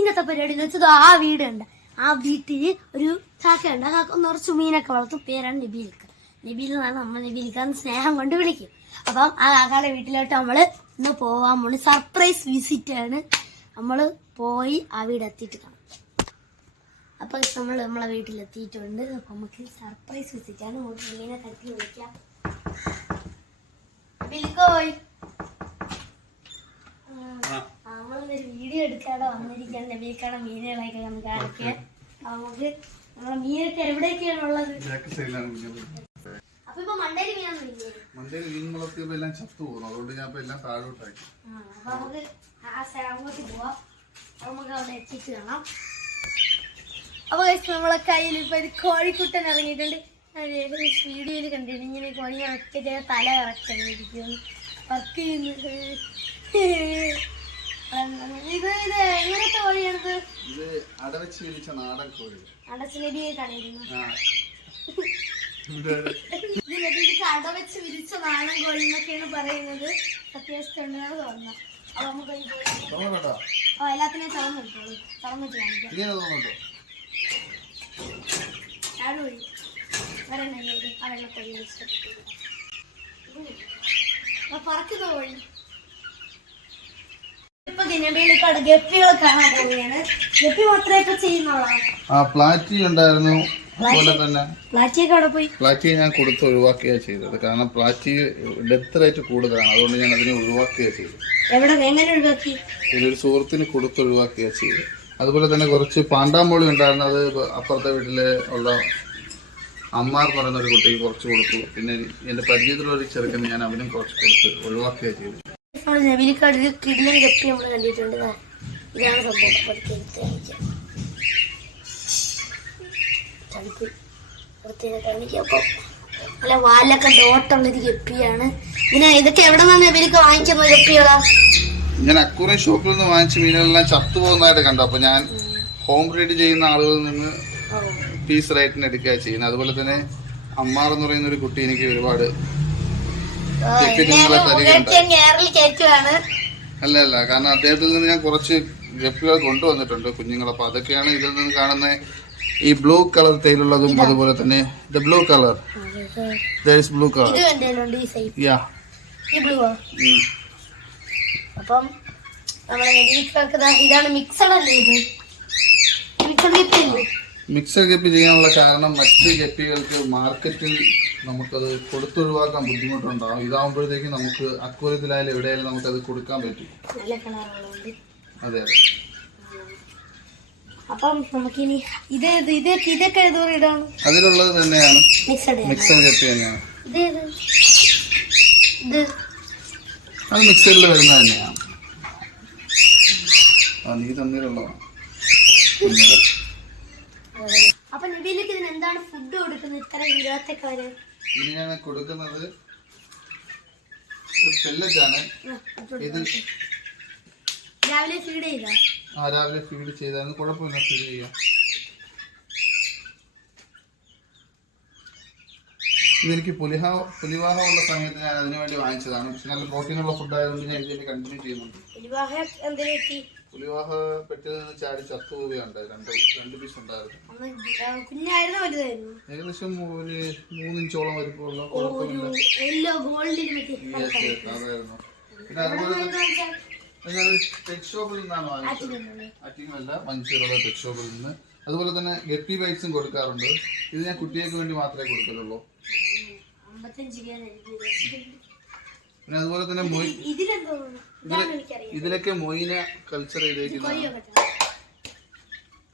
ഇന്നത്തെ പരിപാടി എന്ന് വെച്ചത് ആ വീടുണ്ട്. ആ വീട്ടിൽ ഒരു കാക്കയുണ്ട്. ആ കാക്ക നിറച്ച് മീനൊക്കെ വളർത്തും. പേരാണ് നബീലിക്ക. നബീൽ എന്നാണ് നമ്മൾ നബീലിക്കാന്ന് സ്നേഹം കൊണ്ട് വിളിക്കും. അപ്പം ആ കാക്കയുടെ വീട്ടിലോട്ട് നമ്മള് ഇന്ന് പോവാൻ പോണ്. സർപ്രൈസ് വിസിറ്റ് ആണ്. നമ്മള് പോയി ആ വീട് എത്തിയിട്ട് കാണാം. അപ്പൊ നമ്മളെ വീട്ടിലെത്തിയിട്ടുണ്ട്. അപ്പൊ നമുക്ക് സർപ്രൈസ് വിസിറ്റ് ആണ്. നമുക്ക് മീനെ തട്ടി വിളിക്കാം. നബീലിക്കോയ്, നമ്മളൊരു വീഡിയോ എടുക്കാതെ വന്നിരിക്കാൻ. നബീലിക്കാണ് മീനുകളൊക്കെ നമുക്ക് കാണിക്കാൻ. നമുക്ക് നമ്മളെ മീനൊക്കെ എവിടെയൊക്കെയാണ് ഉള്ളത്? അപ്പൊ ഇപ്പൊ മണ്ടേരി മീനൊന്നുമില്ലേ? മണ്ടേരി മീൻ വളർത്തിയപ്പോ എല്ലാം ചത്തു പോകുന്നു. അതുകൊണ്ട് ഞാൻ എല്ലാം താഴോട്ടാക്കി. അപ്പൊ നമുക്ക് അങ്ങോട്ട് പോവാം. നമുക്ക് അവിടെ എത്തിച്ച് കാണാം. അപ്പൊ നമ്മളെ കയ്യിൽ ഇപ്പൊ ഒരു കോഴിക്കുട്ടൻ ഇറങ്ങിയിട്ടുണ്ട്. വീഡിയോയിൽ കണ്ടിട്ടുണ്ട്. ഇങ്ങനെ കോഴി ഇറക്കിട്ട് തല ഇറക്കിയിരിക്കുന്നു. വർക്ക് ചെയ്യുന്നത്. ഇത് എങ്ങനത്തെ കോഴിയാണിത്? ഇത് അടവച്ച് വിരിച്ച നാടൻ കോഴി. അടച്ച് നബിയെ കണ്ടിരുന്നു. അടവച്ച് വിരിച്ച നാടൻ കോഴി എന്നൊക്കെയാണ് പറയുന്നത്. അത്യാവശ്യം ഉണ്ടെന്നാണ് തോന്നുന്നത്. അപ്പൊ നമുക്ക് എല്ലാത്തിനെയും തുറന്നിട്ടോളൂ. തുറന്നിട്ട് കാണിക്കാം. കോഴി വെള്ളക്കോഴി പറക്കുന്ന കോഴി. ഇപ്പൊ ദിനബേളിക്കാട് ഗപ്പികളെ കാണാൻ പോവുകയാണ്. ഗപ്പി മാത്രമേ ഇപ്പൊ ചെയ്യുന്നോളാം. പ്ലാറ്റി ഉണ്ടായിരുന്നു. അതുപോലെ തന്നെ പ്ലാറ്റിയൊക്കെ അവിടെ പോയി. പ്ലാറ്റിയെ ഞാൻ കൊടുത്ത് ഒഴിവാക്കുകയാണ് ചെയ്തത്. കാരണം പ്ലാറ്റി ഡെത്ത് റേറ്റ് കൂടുതലാണ്. അതുകൊണ്ട് ഞാൻ അതിനെ ഒഴിവാക്കുകയാണ് ചെയ്തത്. എവിടെ എങ്ങനെ ഒഴിവാക്കി? ഒരു സുഹൃത്തിന് കൊടുത്ത് ഒഴിവാക്കുകയാണ് ചെയ്തത്. അതുപോലെ തന്നെ കുറച്ച് പാണ്ടാമോളി ഉണ്ടായിരുന്നു. അത് അപ്പുറത്തെ വീട്ടിലെ ഉള്ള അമ്മാർ പറയുന്ന ഒരു കുട്ടിക്ക് കുറച്ച് കൊടുത്തു. പിന്നെ എന്റെ പരിചയത്തിലുള്ള ഒരു ചെറുക്കന് ഞാൻ അവനും കുറച്ച് കൊടുത്ത് ഒഴിവാക്കുകയാണ് ചെയ്തത്. നബീലിക്കാട് ഒരു കിടിലൻ ഗപ്പി നമ്മൾ കണ്ടിട്ടുണ്ട്. ഇതാണ് സംഭവം. നല്ല വാലൊക്കെ ഡോട്ടുള്ളൊരു ഗപ്പിയാണ്. ഇതൊക്കെ എവിടെ നിന്നാണ് നബീലിക്ക വാങ്ങിക്കുന്നത് ഗപ്പികളാ? ഞാൻ അക്കൂറിയം ഷോപ്പിൽ നിന്ന് വാങ്ങിച്ച മീനുകളെല്ലാം ചത്തുപോകുന്നതായിട്ട് കണ്ടു. അപ്പൊ ഞാൻ ഹോം ബ്രീഡ് ചെയ്യുന്ന ആളുകളിൽ നിന്ന് പീസ് റേറ്റിന് എടുക്കുക ചെയ്യുന്നത്. അതുപോലെ തന്നെ അമ്മാർ എന്ന് പറയുന്ന ഒരു കുട്ടി എനിക്ക് ഒരുപാട് അല്ല കാരണം അദ്ദേഹത്തിൽ നിന്ന് ഞാൻ കുറച്ച് ഗപ്പികൾ കൊണ്ടുവന്നിട്ടുണ്ട് കുഞ്ഞുങ്ങൾ. അപ്പൊ അതൊക്കെയാണ് ഇതിൽ നിന്ന് കാണുന്ന ഈ ബ്ലൂ കളർ തേയിലുള്ളതും. അതുപോലെ തന്നെ ബ്ലൂ കളർ ബ്ലൂ കളർ അപ്പം ഇതാണ് മിക്സഡ് അല്ലേ? ഇത് മിക്സഡ് ഗപ്പി ചെയ്യാനുള്ള കാരണം മറ്റ് ഗപ്പികൾക്ക് മാർക്കറ്റിൽ നമുക്കത് കൊടുത്തൊഴിവാക്കാൻ ബുദ്ധിമുട്ടുണ്ടാവും. ഇതാവുമ്പോഴത്തേക്ക് നമുക്ക് അക്വേറിയത്തിലായാലും എവിടെയായാലും നമുക്കത് കൊടുക്കാൻ പറ്റും. അതെ. അപ്പം നമുക്കിനി ഇതൊക്കെ അതിലുള്ളത് തന്നെയാണ് മിക്സഡ് ഗപ്പി തന്നെയാണ്. അത് മിക്സഡിൽ വരുന്നത് തന്നെയാണ്. നീ തമ്മിലുള്ളതാണ്. അപ്പൊ നബീലിക്ക് ഇതിന് എന്താണ് ഫുഡ് കൊടുക്കുന്നത്? ഇത്ര ഇരുപത്തൊക്കെ വരെ ഇതിന് ഞാൻ കൊടുക്കുന്നത് പെല്ലറ്റാണ്. ഇത് രാവിലെ ഫീഡ് ചെയ്ത രാവിലെ ഫീഡ് ചെയ്തായിരുന്നു. കുഴപ്പമില്ല, ഫീഡ് ചെയ്യാം. ഇതെനിക്ക് പുലിവാഹമുള്ള സമയത്ത് ഞാൻ അതിനു വേണ്ടി വാങ്ങിച്ചതാണ്. പക്ഷെ നല്ല പ്രോട്ടീനുള്ള ഫുഡ് ആയതുകൊണ്ട് ഞാൻ ഇതിന് കണ്ടിന്യൂ ചെയ്യുന്നുണ്ട്. പുലിവാഹ പെട്ടിൽ നിന്ന് ചാടി ചത്തുപോവുകയുണ്ടായി. രണ്ട് പീസ് ഉണ്ടായിരുന്നു. ഏകദേശം ഒരു 3 ഇഞ്ചോളം വലിപ്പമുള്ള അതായിരുന്നു. പിന്നെ അതുപോലെ പെറ്റ് ഷോപ്പിൽ നിന്നാണ് വാങ്ങിച്ചത്. അറ്റിങ്ങല്ല, മഞ്ചേരിയുള്ള പെറ്റ് ഷോപ്പിൽ നിന്ന്. അതുപോലെ തന്നെ ഗപ്പി ബൈറ്റ്സും കൊടുക്കാറുണ്ട്. ഇത് ഞാൻ കുട്ടികൾക്ക് വേണ്ടി മാത്രമേ കൊടുക്കലുള്ളൂ. പിന്നെ അതുപോലെ തന്നെ ഇതിലൊക്കെ മൊയിന കൾച്ചർ ചെയ്തേക്കുന്നതാണ്.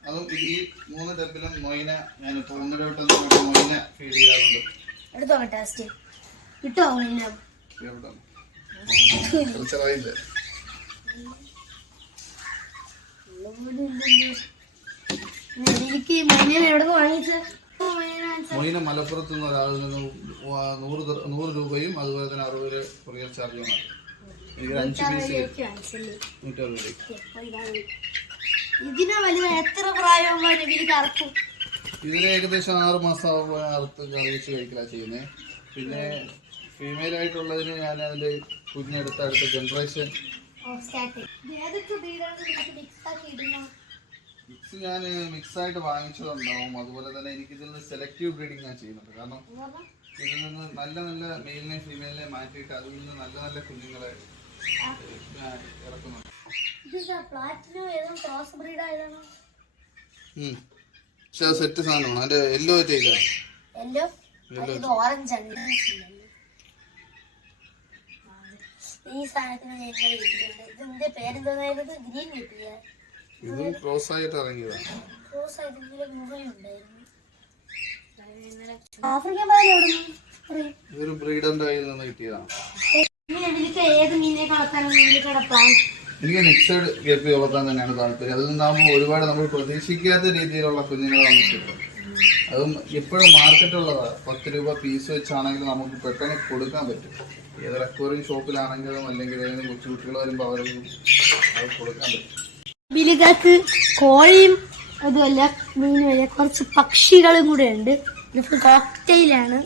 അതും ഈ 3 ഡബിലും മൊയിന ഞാനിപ്പോ 1.5 മൊയിന ഫീഡ് ചെയ്യാറുണ്ട്. കൾച്ചറായില്ലേ? മൊയിന മലപ്പുറത്ത് നിന്ന് ഒരാളിൽ നിന്ന് 100 രൂപയും അതുപോലെ തന്നെ 60 കൊറിയർ ചാർജുമാണ്. എനിക്ക് 5 പീസ് 160 രൂപ. ഇതിനെ വലുത് എത്ര പ്രായമാകുമ്പോൾ നബീലിക്ക് അറക്കും? ഇതിന് ഏകദേശം 6 മാസം ആകുമ്പോൾ അറുത്ത് കറി വെച്ച് കഴിക്കലാണ് ചെയ്യുന്നത്. പിന്നെ ഫീമെയിൽ ആയിട്ടുള്ളതിന് ഞാൻ അതിന്റെ കുഞ്ഞെടുത്ത അടുത്ത ജനറേഷൻ മിക്സ് ഞാൻ മിക്സായിട്ട് വാങ്ങിച്ചതുണ്ടാവും. അതുപോലെ തന്നെ എനിക്കിതിൽ നിന്ന് സെലക്റ്റീവ് ബ്രീഡിങ് ഞാൻ ചെയ്യുന്നുണ്ട്. കാരണം ഇതിൽ നിന്ന് നല്ല നല്ല മെയിലിനെ ഫീമെയിലിനെ മാറ്റിയിട്ട് അതിൽ നിന്ന് നല്ല നല്ല കുഞ്ഞുങ്ങളെ ഇറക്കുന്നുണ്ട്. പക്ഷെ അത് സെറ്റ് സാധനമാണ്. അതിന്റെ യെല്ലോ ആയിട്ടേക്കാണ്. ഈ സാധനത്തിന് ഇതിന്റെ പേരെന്തായിരുന്നു? ഗ്രീൻ കിട്ടിയ ഇത് ക്രോസ് ആയിട്ട് ഇറങ്ങിയതാണ്. ആഫ്രിക്കൻ ഇതൊരു ബ്രീഡറിന്റെ കയ്യിൽ നിന്ന് കിട്ടിയതാണ്. ഏത് മീനെ കളത്താനും പ്ലാൻ? എനിക്ക് മിക്സഡ് ഗപ്പി വളർത്താൻ തന്നെയാണ് താല്പര്യം. അതിൽ നിന്നാകുമ്പോൾ ഒരുപാട് നമ്മൾ പ്രതീക്ഷിക്കാത്ത രീതിയിലുള്ള കുഞ്ഞുങ്ങളെ നമുക്ക് കിട്ടും. അതും എപ്പോഴും മാർക്കറ്റുള്ളതാണ്. 10 രൂപ പീസ് വെച്ചാണെങ്കിലും നമുക്ക് പെട്ടെന്ന് കൊടുക്കാൻ പറ്റും. ഏത് റെക്കോറിങ് ഷോപ്പിലാണെങ്കിലും അല്ലെങ്കിൽ ഏതെങ്കിലും കൊച്ചു കുട്ടികൾ വരുമ്പോൾ അവർക്ക് അത് കൊടുക്കാൻ പറ്റും. ബിലികൾക്ക് കോഴിയും അതുമല്ല മീനുമല്ല കുറച്ച് പക്ഷികളും കൂടെ ഉണ്ട്. ഇത് കോക്ടെയിലാണ്.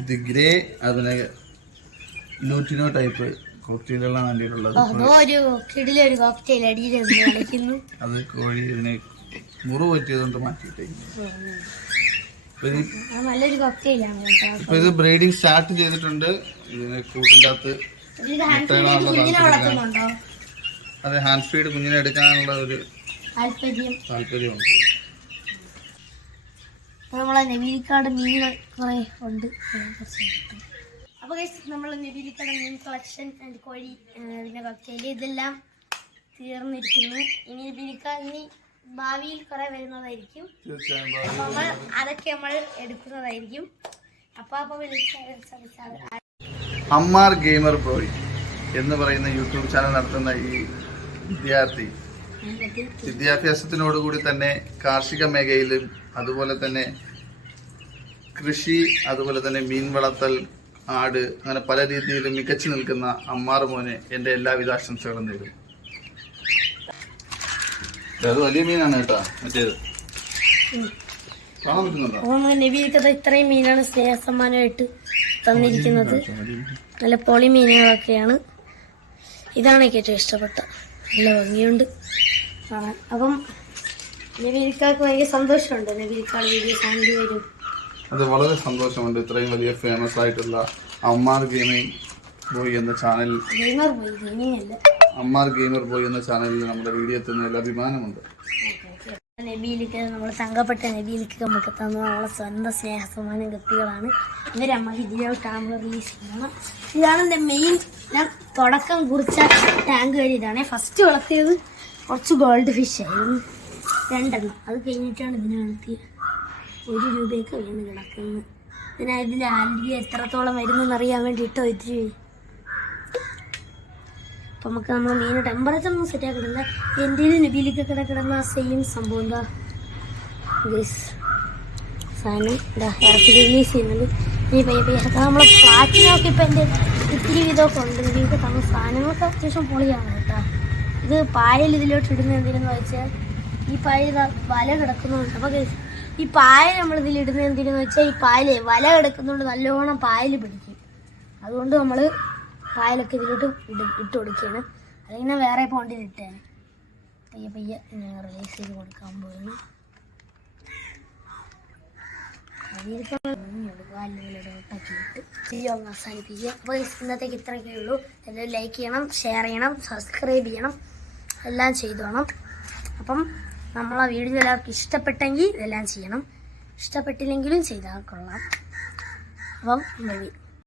ഇത് ഗ്രേ അതിനെ ലൂറ്റിനോ ടൈപ്പ് കോക്ടെയിലാണ് വേണ്ടിയിട്ടുള്ളത്. ഒരു കിടിലൊരു കോക്ടെയിൽ അടിയിൽ കളിക്കുന്നു. അത് കോഴി ഇതിനെ മുറിവ് പറ്റിയതുകൊണ്ട് മാറ്റിയിട്ടേക്കുന്നു. നല്ലൊരു കോക്ടെയിലാണ്. ഇപ്പൊ ഇത് ബ്രീഡിങ് സ്റ്റാർട്ട് ചെയ്തിട്ടുണ്ട്. ഇതിന് കൂട്ടിൻ്റെ അകത്ത് അതെ ഹാൻഡ് ഫീഡ് കുഞ്ഞിനെ എടുക്കാനുള്ള ഒരു താല്പര്യമുണ്ട്. നമ്മളെ നെബീലിക്കാട് മീനുകൾ കുറെ ഉണ്ട്. അപ്പൊ നമ്മളെ നെബീലിക്കാട് മീൻ കളക്ഷൻ ആൻഡ് കോഴി പിന്നെ കോക്ടെയിൽ ഇതെല്ലാം തീർന്നിരിക്കുന്നു. ഇനി ഇനി ഭാവിയിൽ കുറെ വരുന്നതായിരിക്കും. നമ്മൾ അതൊക്കെ നമ്മൾ എടുക്കുന്നതായിരിക്കും. അപ്പൊ വിളിച്ചാൽ അമ്മാർ ഗെയിമർ ബോയ് എന്ന് പറയുന്ന യൂട്യൂബ് ചാനൽ നടത്തുന്ന ഈ വിദ്യാർത്ഥി വിദ്യാഭ്യാസത്തിനോടുകൂടി തന്നെ കാർഷിക മേഖലയിലും അതുപോലെ തന്നെ കൃഷി അതുപോലെ തന്നെ മീൻ വളർത്തൽ ആട് അങ്ങനെ പല രീതിയിലും മികച്ചു നിൽക്കുന്ന അമ്മാർ മോനെ എൻ്റെ എല്ലാവിധ ആശംസകളും നേരും. അത് വലിയ മീനാണ് കേട്ടോ. മറ്റേത് കാണാൻ പറ്റുന്നുണ്ടോ? നബീലിക്കത് ഇത്രയും മീനാണ് സ്നേഹസമ്മാനമായിട്ട് തന്നിരിക്കുന്നത്. നല്ല പൊളി മീനുകളൊക്കെയാണ്. ഇതാണ് എനിക്ക് ഏറ്റവും ഇഷ്ടപ്പെട്ട. നല്ല ഭംഗിയുണ്ട് കാണാൻ. അപ്പം നബീലിക്കാർക്ക് ഭയങ്കര സന്തോഷമുണ്ട്. നബീലിക്കാട് വീഡിയോ ചാനൽ വരും. അത് വളരെ സന്തോഷമുണ്ട്. ഇത്രയും വലിയ ഫേമസ് ആയിട്ടുള്ള അമ്മാർ ഗെയിമിംഗ് ബോയ് എന്ന ചാനൽ അമ്മാർ ഗെയിമർ ബോയ് എന്ന ചാനലിൽ നമ്മുടെ വീഡിയോ എത്തുന്നതിൽ അഭിമാനമുണ്ട്. നബീലിക്ക് നമ്മൾ തങ്കപ്പെട്ട നബീലിക്ക് നമുക്ക് തന്ന നമ്മളെ സ്വന്തം സ്നേഹസമ്മാനം ഗപ്പികളാണ്. ഇവരമ്മ ഇതിലോട്ടാണ് റിലീസ് ചെയ്യുന്നത്. ഇതാണ് എൻ്റെ മെയിൻ. ഞാൻ തുടക്കം കുറിച്ച ടാങ്ക് വരെ ഇതാണ്. ഫസ്റ്റ് വളർത്തിയത് കുറച്ച് ഗോൾഡ് ഫിഷ് ആയിരുന്നു, 2 എണ്ണം. അത് കഴിഞ്ഞിട്ടാണ് ഇതിനെ വളർത്തിയത്. 1 രൂപയൊക്കെ വീണ് കിടക്കുന്നത്. ഇതിൽ ആൽഗി എത്രത്തോളം വരുന്നെന്ന് അറിയാൻ വേണ്ടിയിട്ടോ ഇത്തിരി. അപ്പം നമുക്ക് നമ്മൾ മീൻ ടെമ്പറേച്ചർ ഒന്നും സെറ്റാക്കി കിടന്നില്ല. എൻ്റെ നബീലിക്ക് കിടന്ന സെയിം സംഭവം എന്താ സാധനം ഇറക്കി റിലീസ് ചെയ്യുന്നുണ്ട്. ഇനി പയ്യെ നമ്മളെ ഫ്ലാറ്റിനൊക്കെ ഇപ്പം എൻ്റെ ഇത്തിരി വിധമൊക്കെ ഉണ്ട്. നബീലിക്ക് തന്ന സാധനങ്ങളൊക്കെ അത്യാവശ്യം പൊളിയാണ് കേട്ടോ. ഇത് പായൽ ഇതിലോട്ട് ഇടുന്ന എന്തിനെന്ന് വെച്ചാൽ ഈ പായൽ വല കിടക്കുന്നുണ്ട്. അപ്പോൾ ഈ പായൽ നമ്മൾ ഇതിലിടുന്നത് എന്തിനെന്ന് വെച്ചാൽ ഈ പായലേ വല കിടക്കുന്നുണ്ട്, നല്ലോണം പായൽ പിടിക്കും. അതുകൊണ്ട് നമ്മൾ പായലൊക്കെ ഇതിലോട്ട് ഇട്ട് കൊടുക്കുകയാണ്. അതിങ്ങനെ വേറെ പോണ്ടിലിട്ടാണ് പയ്യെ ഞാൻ റിലീസ് ചെയ്ത് കൊടുക്കാൻ പോവുകയാണ്. വീഡിയോ അവസാനിപ്പിക്കുക. അപ്പോൾ ഇന്നത്തേക്ക് ഇത്രയൊക്കെ ഉള്ളൂ. എല്ലാവരും ലൈക്ക് ചെയ്യണം, ഷെയർ ചെയ്യണം, സബ്സ്ക്രൈബ് ചെയ്യണം, എല്ലാം ചെയ്തോണം. അപ്പം നമ്മളെ വീഡിയോ എല്ലാവർക്കും ഇഷ്ടപ്പെട്ടെങ്കിൽ ഇതെല്ലാം ചെയ്യണം. ഇഷ്ടപ്പെട്ടില്ലെങ്കിലും ചെയ്താൽ കൊള്ളാം. അപ്പം